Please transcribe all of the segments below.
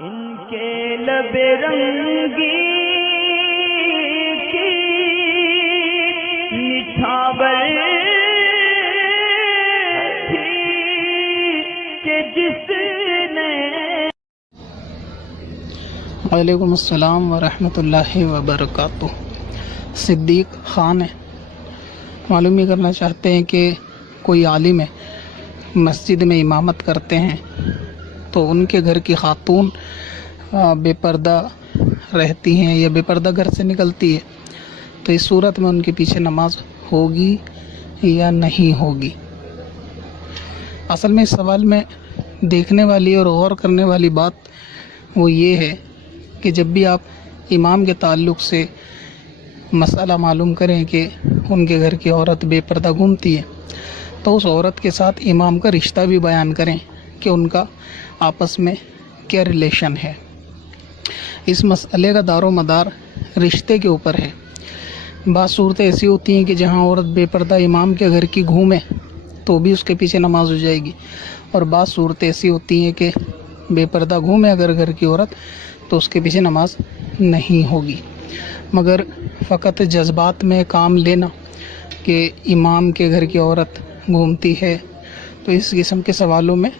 ان کے لب رنگی کی نچھاور تھی کہ جس نے. وعلیکم السلام ورحمۃ اللہ وبرکاتہ. صدیق خان ہے. معلوم یہ کرنا چاہتے ہیں کہ کوئی عالم ہے، مسجد میں امامت کرتے ہیں تو ان کے گھر کی خاتون بے پردہ رہتی ہیں یا بے پردہ گھر سے نکلتی ہے، تو اس صورت میں ان کے پیچھے نماز ہوگی یا نہیں ہوگی؟ اصل میں اس سوال میں دیکھنے والی اور غور کرنے والی بات وہ یہ ہے کہ جب بھی آپ امام کے تعلق سے مسئلہ معلوم کریں کہ ان کے گھر کی عورت بے پردہ گھومتی ہے تو اس عورت کے ساتھ امام کا رشتہ بھی بیان کریں کہ ان کا آپس میں کیا ریلیشن ہے. اس مسئلے کا دار و مدار رشتے کے اوپر ہے. بعض صورتیں ایسی ہوتی ہیں کہ جہاں عورت بے پردہ امام کے گھر کی گھومے تو بھی اس کے پیچھے نماز ہو جائے گی، اور بعض صورتیں ایسی ہوتی ہیں کہ بے پردہ گھومے اگر گھر کی عورت تو اس کے پیچھے نماز نہیں ہوگی. مگر فقط جذبات میں کام لینا کہ امام کے گھر کی عورت گھومتی ہے، تو اس قسم کے سوالوں میں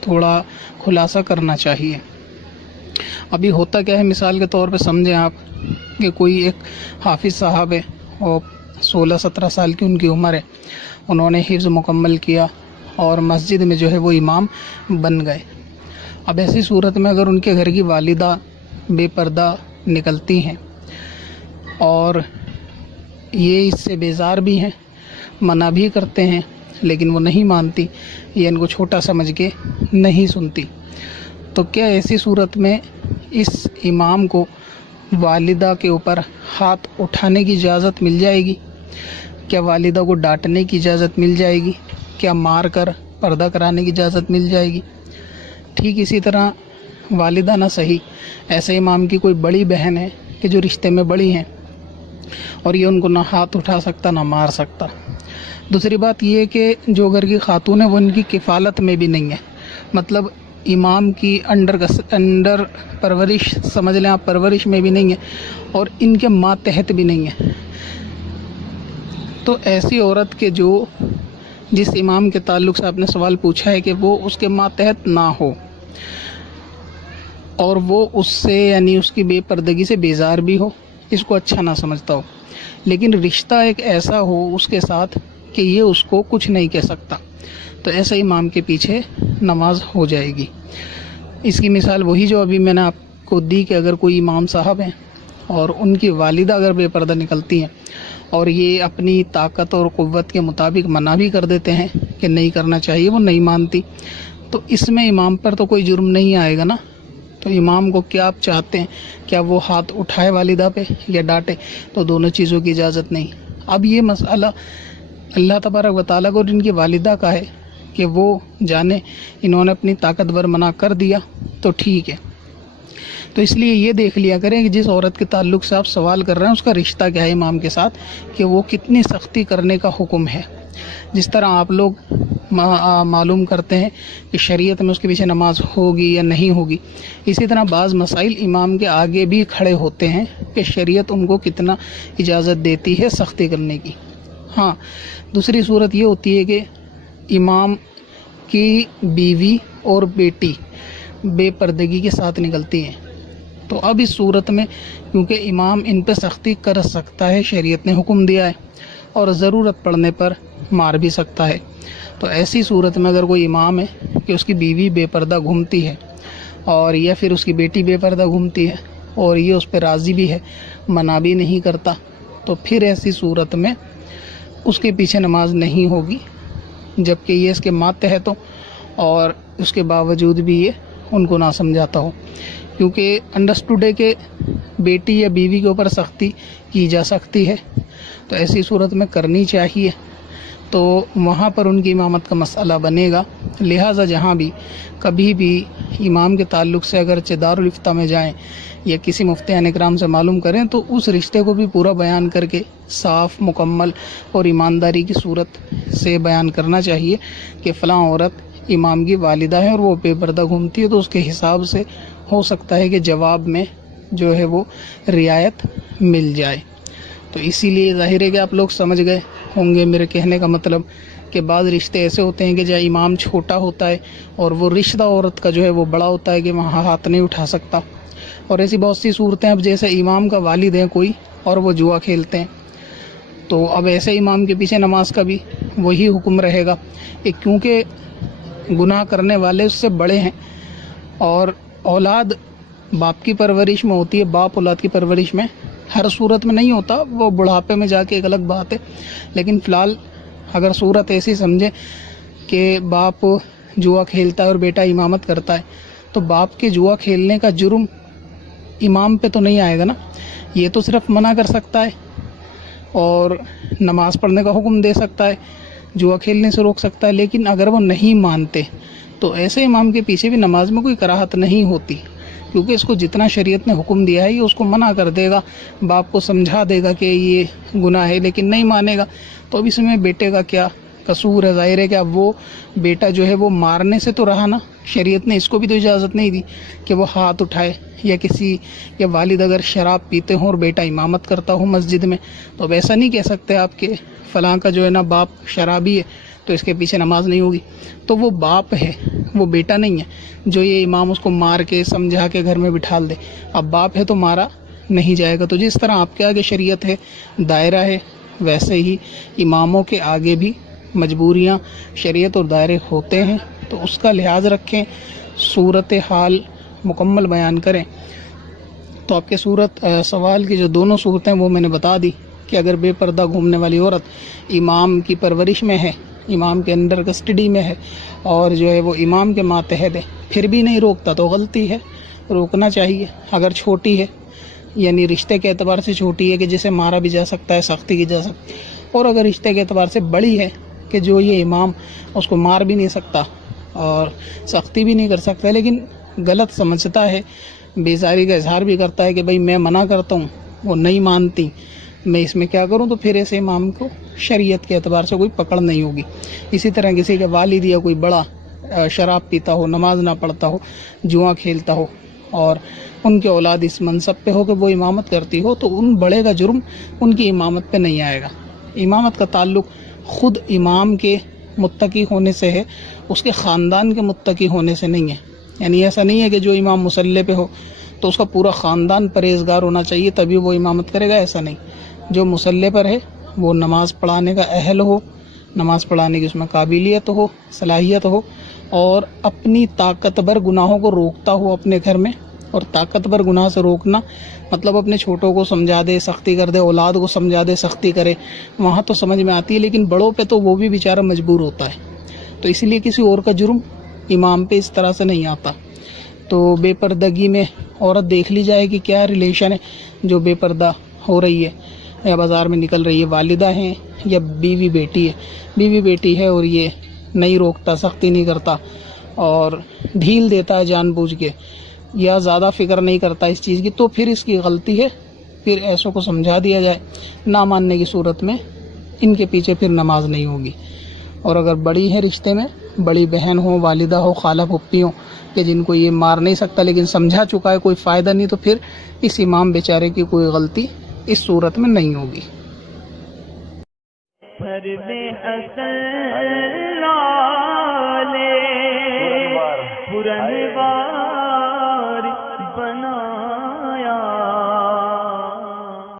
تھوڑا خلاصہ کرنا چاہیے. ابھی ہوتا کیا ہے، مثال کے طور پہ سمجھیں آپ کہ کوئی ایک حافظ صاحب ہے اور 16-17 سال کی ان کی عمر ہے، انہوں نے حفظ مکمل کیا اور مسجد میں جو ہے وہ امام بن گئے. اب ایسی صورت میں اگر ان کے گھر کی والدہ بے پردہ نکلتی ہیں اور یہ اس سے بیزار بھی ہیں، منع بھی کرتے ہیں، لیکن وہ نہیں مانتی یا ان کو چھوٹا سمجھ کے نہیں سنتی، تو کیا ایسی صورت میں اس امام کو والدہ کے اوپر ہاتھ اٹھانے کی اجازت مل جائے گی؟ کیا والدہ کو ڈانٹنے کی اجازت مل جائے گی؟ کیا مار کر پردہ کرانے کی اجازت مل جائے گی؟ ٹھیک اسی طرح والدہ نہ صحیح، ایسے امام کی کوئی بڑی بہن ہے کہ جو رشتے میں بڑی ہیں اور یہ ان کو نہ ہاتھ اٹھا سکتا نہ مار سکتا. دوسری بات یہ ہے کہ جو گھر کی خاتون ہے وہ ان کی کفالت میں بھی نہیں ہے، مطلب امام کی انڈر پرورش سمجھ لیں آپ، پرورش میں بھی نہیں ہے اور ان کے ماتحت بھی نہیں ہے. تو ایسی عورت کے جو جس امام کے تعلق سے آپ نے سوال پوچھا ہے کہ وہ اس کے ماتحت نہ ہو اور وہ اس سے یعنی اس کی بے پردگی سے بیزار بھی ہو، اس کو اچھا نہ سمجھتا ہو، لیکن رشتہ ایک ایسا ہو اس کے ساتھ کہ یہ اس کو کچھ نہیں کہہ سکتا، تو ایسے امام کے پیچھے نماز ہو جائے گی. اس کی مثال وہی جو ابھی میں نے آپ کو دی کہ اگر کوئی امام صاحب ہیں اور ان کی والدہ اگر بے پردہ نکلتی ہیں اور یہ اپنی طاقت اور قوت کے مطابق منع بھی کر دیتے ہیں کہ نہیں کرنا چاہیے، وہ نہیں مانتی، تو اس میں امام پر تو کوئی جرم نہیں آئے گا نا. تو امام کو کیا آپ چاہتے ہیں، کیا وہ ہاتھ اٹھائے والدہ پہ یا ڈانٹے؟ تو دونوں چیزوں کی اجازت نہیں. اب یہ مسئلہ اللہ تبارک و تعالیٰ کو اور ان کی والدہ کا ہے کہ وہ جانے، انہوں نے اپنی طاقت بر منع کر دیا تو ٹھیک ہے. تو اس لیے یہ دیکھ لیا کریں کہ جس عورت کے تعلق سے آپ سوال کر رہے ہیں اس کا رشتہ کیا ہے امام کے ساتھ، کہ وہ کتنی سختی کرنے کا حکم ہے. جس طرح آپ لوگ معلوم کرتے ہیں کہ شریعت میں اس کے پیچھے نماز ہوگی یا نہیں ہوگی، اسی طرح بعض مسائل امام کے آگے بھی کھڑے ہوتے ہیں کہ شریعت ان کو کتنا اجازت دیتی ہے سختی کرنے کی. ہاں، دوسری صورت یہ ہوتی ہے کہ امام کی بیوی اور بیٹی بے پردگی کے ساتھ نکلتی ہیں، تو اب اس صورت میں کیونکہ امام ان پہ سختی کر سکتا ہے، شریعت نے حکم دیا ہے، اور ضرورت پڑنے پر مار بھی سکتا ہے، تو ایسی صورت میں اگر کوئی امام ہے کہ اس کی بیوی بے پردہ گھومتی ہے اور یا پھر اس کی بیٹی بے پردہ گھومتی ہے اور یہ اس پہ راضی بھی ہے، منع بھی نہیں کرتا، تو پھر ایسی صورت میں اس کے پیچھے نماز نہیں ہوگی، جبکہ یہ اس کے ماتحت ہو اور اس کے باوجود بھی یہ ان کو نہ سمجھاتا ہو. کیونکہ انڈرسٹوڈ ہے کہ بیٹی یا بیوی کے اوپر سختی کی جا سکتی ہے، تو ایسی صورت میں کرنی چاہیے، تو وہاں پر ان کی امامت کا مسئلہ بنے گا. لہٰذا جہاں بھی کبھی بھی امام کے تعلق سے اگر دارالفتہ میں جائیں یا کسی مفتیان اکرام سے معلوم کریں تو اس رشتے کو بھی پورا بیان کر کے صاف، مکمل اور ایمانداری کی صورت سے بیان کرنا چاہیے کہ فلاں عورت امام کی والدہ ہے اور وہ بے پردہ گھومتی ہے، تو اس کے حساب سے ہو سکتا ہے کہ جواب میں جو ہے وہ رعایت مل جائے. تو اسی لیے ظاہر ہے کہ آپ لوگ سمجھ گئے ہوں گے میرے کہنے کا مطلب کہ بعض رشتے ایسے ہوتے ہیں کہ جہاں امام چھوٹا ہوتا ہے اور وہ رشتہ عورت کا جو ہے وہ بڑا ہوتا ہے کہ وہاں ہاتھ نہیں اٹھا سکتا. اور ایسی بہت سی صورتیں اب جیسے امام کا والد ہے کوئی اور وہ جوا کھیلتے ہیں تو اب ایسے امام کے پیچھے نماز کا بھی وہی حکم رہے گا. ایک کیونکہ گناہ کرنے والے اس سے بڑے ہیں اور اولاد باپ کی پرورش میں ہوتی ہے، باپ اولاد کی پرورش میں ہر صورت میں نہیں ہوتا، وہ بڑھاپے میں جا کے ایک الگ بات ہے. لیکن فی الحال اگر صورت ایسی سمجھے کہ باپ جوا کھیلتا ہے اور بیٹا امامت کرتا ہے تو باپ کے جوا کھیلنے کا جرم امام پہ تو نہیں آئے گا نا. یہ تو صرف منع کر سکتا ہے اور نماز پڑھنے کا حکم دے سکتا ہے، جوا کھیلنے سے روک سکتا ہے. لیکن اگر وہ نہیں مانتے تو ایسے امام کے پیچھے بھی نماز میں کوئی کراہت نہیں ہوتی، کیونکہ اس کو جتنا شریعت نے حکم دیا ہے یہ اس کو منع کر دے گا، باپ کو سمجھا دے گا کہ یہ گناہ ہے، لیکن نہیں مانے گا تو اب اس میں بیٹے کا کیا قصور ہے. ظاہر ہے کہ اب وہ بیٹا جو ہے وہ مارنے سے تو رہا نا، شریعت نے اس کو بھی تو اجازت نہیں دی کہ وہ ہاتھ اٹھائے یا والد اگر شراب پیتے ہوں اور بیٹا امامت کرتا ہو مسجد میں تو اب ایسا نہیں کہہ سکتے آپ کہ فلاں کا جو ہے نا باپ شرابی ہے تو اس کے پیچھے نماز نہیں ہوگی. تو وہ باپ ہے، وہ بیٹا نہیں ہے جو یہ امام اس کو مار کے سمجھا کے گھر میں بٹھال دے. اب باپ ہے تو مارا نہیں جائے گا. تو جس طرح آپ کے آگے شریعت ہے، دائرہ ہے، ویسے ہی اماموں کے آگے بھی مجبوریاں، شریعت اور دائرے ہوتے ہیں. تو اس کا لحاظ رکھیں، صورت حال مکمل بیان کریں. تو آپ کے سوال کی جو دونوں صورتیں وہ میں نے بتا دی کہ اگر بے پردہ گھومنے والی عورت امام کی پرورش میں ہے، امام کے انڈر کسٹڈی میں ہے اور جو ہے وہ امام کے ماتحت ہے پھر بھی نہیں روکتا تو غلطی ہے، روکنا چاہیے. اگر چھوٹی ہے یعنی رشتے کے اعتبار سے چھوٹی ہے کہ جسے مارا بھی جا سکتا ہے، سختی کی جا سکتی، اور اگر رشتے کے اعتبار سے بڑی ہے کہ جو یہ امام اس کو مار بھی نہیں سکتا اور سختی بھی نہیں کر سکتا لیکن غلط سمجھتا ہے، بیزاری کا اظہار بھی کرتا ہے کہ بھائی میں منع کرتا ہوں وہ نہیں مانتی، میں اس میں کیا کروں، تو پھر ایسے امام کو شریعت کے اعتبار سے کوئی پکڑ نہیں ہوگی. اسی طرح کسی کے والد یا کوئی بڑا شراب پیتا ہو، نماز نہ پڑھتا ہو، جوا کھیلتا ہو اور ان کے اولاد اس منصب پہ ہو کہ وہ امامت کرتی ہو تو ان بڑے کا جرم ان کی امامت پہ نہیں آئے گا. امامت کا تعلق خود امام کے متقی ہونے سے ہے، اس کے خاندان کے متقی ہونے سے نہیں ہے. یعنی ایسا نہیں ہے کہ جو امام مصلی پہ ہو تو اس کا پورا خاندان پرہیزگار ہونا چاہیے تبھی وہ امامت کرے گا، ایسا نہیں. جو مصلی پر ہے وہ نماز پڑھانے کا اہل ہو، نماز پڑھانے کی اس میں قابلیت ہو، صلاحیت ہو اور اپنی طاقتور گناہوں کو روکتا ہو اپنے گھر میں. اور طاقتور گناہ سے روکنا مطلب اپنے چھوٹوں کو سمجھا دے، سختی کر دے، اولاد کو سمجھا دے، سختی کرے، وہاں تو سمجھ میں آتی ہے، لیکن بڑوں پہ تو وہ بھی بیچارہ مجبور ہوتا ہے. تو اس لیے کسی اور کا جرم امام پہ اس طرح سے نہیں آتا. تو بے پردگی میں عورت دیکھ لی جائے کہ کیا ریلیشن ہے جو بے پردہ ہو رہی ہے یا بازار میں نکل رہی ہے، والدہ ہیں یا بیوی بیٹی ہے. بیوی بیٹی ہے اور یہ نہیں روکتا، سختی نہیں کرتا اور ڈھیل دیتا ہے جان بوجھ کے یا زیادہ فکر نہیں کرتا اس چیز کی، تو پھر اس کی غلطی ہے. پھر ایسوں کو سمجھا دیا جائے. نہ ماننے کی صورت میں ان کے پیچھے پھر نماز نہیں ہوگی. اور اگر بڑی ہے رشتے میں، بڑی بہن ہو، والدہ ہو، خالہ پھپھی ہو کہ جن کو یہ مار نہیں سکتا لیکن سمجھا چکا ہے، کوئی فائدہ نہیں، تو پھر اس امام بیچارے کی کوئی غلطی اس صورت میں نہیں ہوگی. پرن